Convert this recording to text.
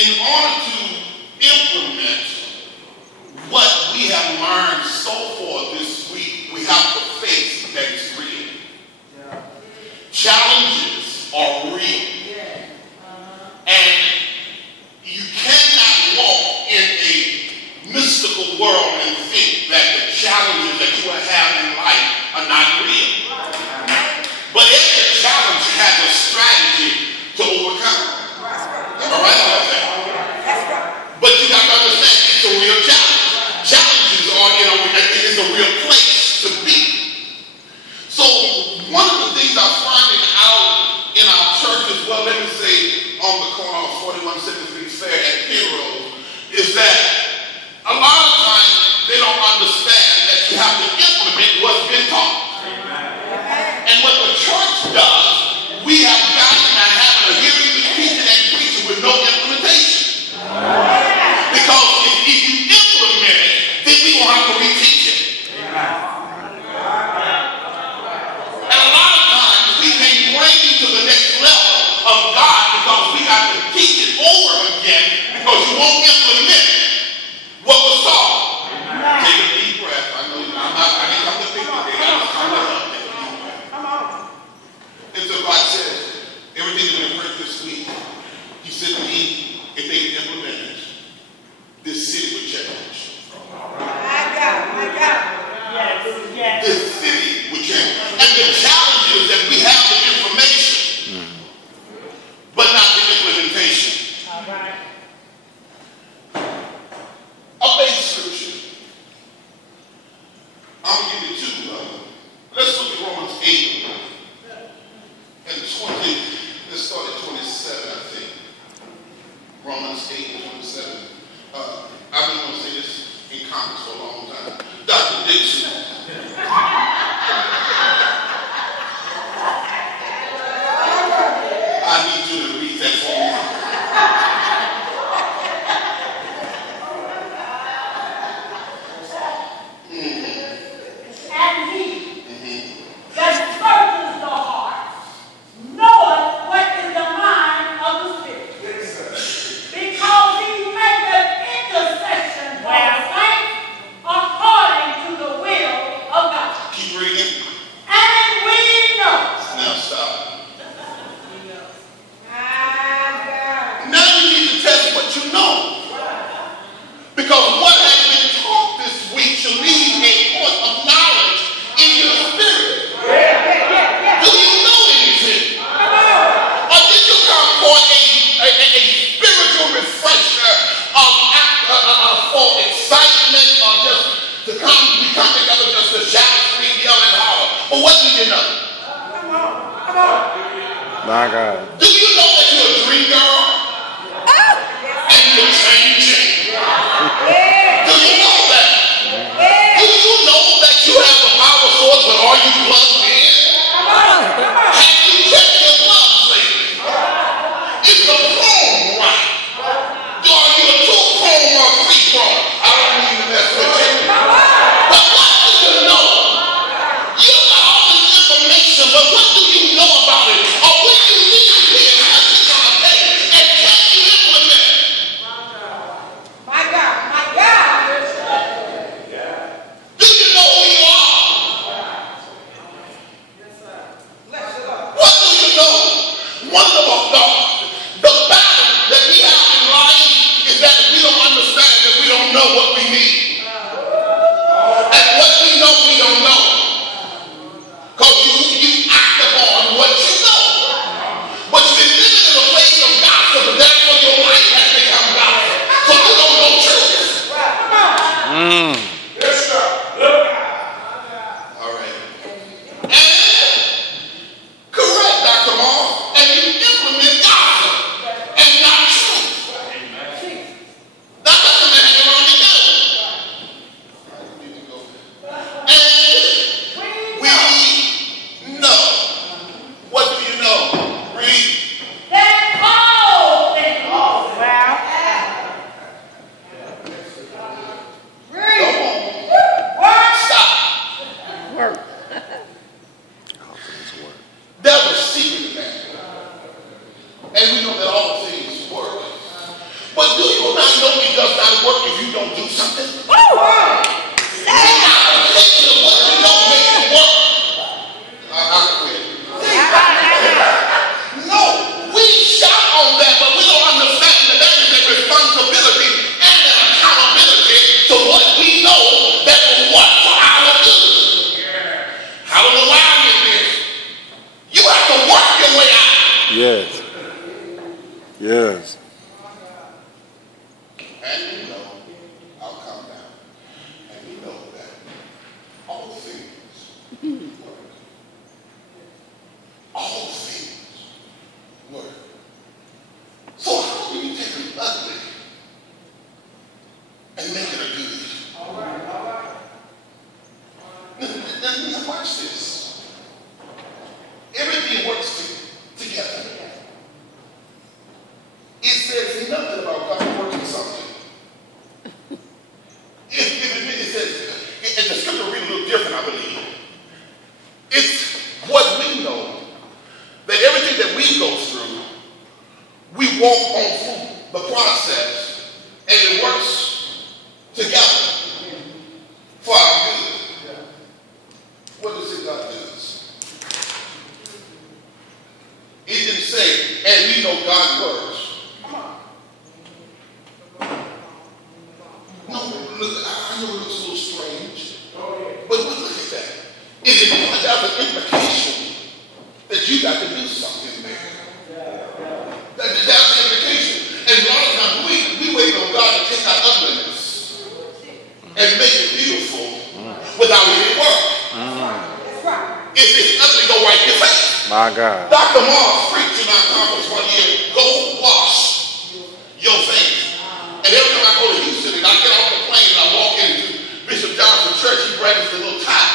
in order to implement what we have learned so far this week, we have to face that it's real. Yeah. Challenges are real. Yeah. And you cannot walk in a mystical world and think that the challenges that you will have in life are not real. But every challenge has a strategy to overcome. All right? But you got to understand, it's a real challenge. Challenges are, it's a real place to be. So one of the things I'm finding out in our church as well, let me say on the corner of 4173 Fair at Penrose, is that a lot of times they don't understand that you have to implement what's been taught. And what the church does, we have gotten to having a hearing, teaching, and preaching with no implementation. Because if you implement it, then we won't have to reteach it. And a lot of times we can bring you to the next level of God because we got to teach it over again because you won't implement what was taught. Take a deep breath. I know I didn't come to pick today. I just come to help. And so God says, everything that we've heard this week, He said to me, if they can implement it, this city would change. My God. Yes. This city would change. And the challenge is that we have the information, but not the implementation. All right. A basic scripture. I'm going to give you two. Let's look at Romans 8. And 20, let's start at 27, I think. Romans 8:27. I've been going to say this in Congress for a long time. Dr. Dixon. I need you to read that for me. And he that searches the heart knoweth what is the mind of the Spirit, because he maketh intercession for the saints according to the will of God. Keep reading. And we know. Now stop. Now you need to test what you know. Because what has been taught this week should leave a point of knowledge in your spirit. Do you know anything? Or did you come for a spiritual refresher for excitement, or just to come together just to shout, scream, yell, and holler? Or what did you know? Come on. My God. Do you know that you're a dream girl? And you're changing? Do you know that? Do you know that you have the power source, but are you plugged in? Have you checked your plugs lately? Is the phone right? Are you a 2-prong or a 3-prong? I don't mean to mess with you. But what do you know? You got all this information, but what do you know about it? Or when you leave here, what you gonna take? And can you implement it? My God. Do you know who you are? What do you know? One of the battle that we have in life is that we don't understand that we don't know what we need. And what we know, we don't know. Because you act upon what you know. But you've been living in a place of gossip, and therefore your life has become gossip. So you don't know truth. Yes, sir. All right. And correct, Dr. Moss. And you implement gossip and not truth. That's something that hang around together. And how to work if you don't do something? See application of what you don't make it work. I quit. No, we shout on that, but we don't understand that there is a responsibility and an accountability to what we know that will work for our good. Hallelujah. Why are you this? You have to work your way out. Yes. Yes. And you know, I'll calm down. And you know that all things work. All things work. So how do you take an ugly and make it a good? All right, all right. Now watch this. Everything works together. It says nothing about God working something. It says, and the scripture read a little different, I believe. It's what we know, that everything that we go through, we walk on through the process, and it works together for our good. What does it God does? It didn't say, and we know God works. No, look, I know it looks a little strange, but look at that. It has an implication that you got to do something there. That's the implication. And a lot of times we wait on God to take our ugliness and make it beautiful without any work. If it's ugly, go wipe your face. My God. Dr. Moss preached in our conference one year, go wash your face. And every time I go to Houston and I get off the plane and I walk into Bishop Johnson's church, he brings a little tie.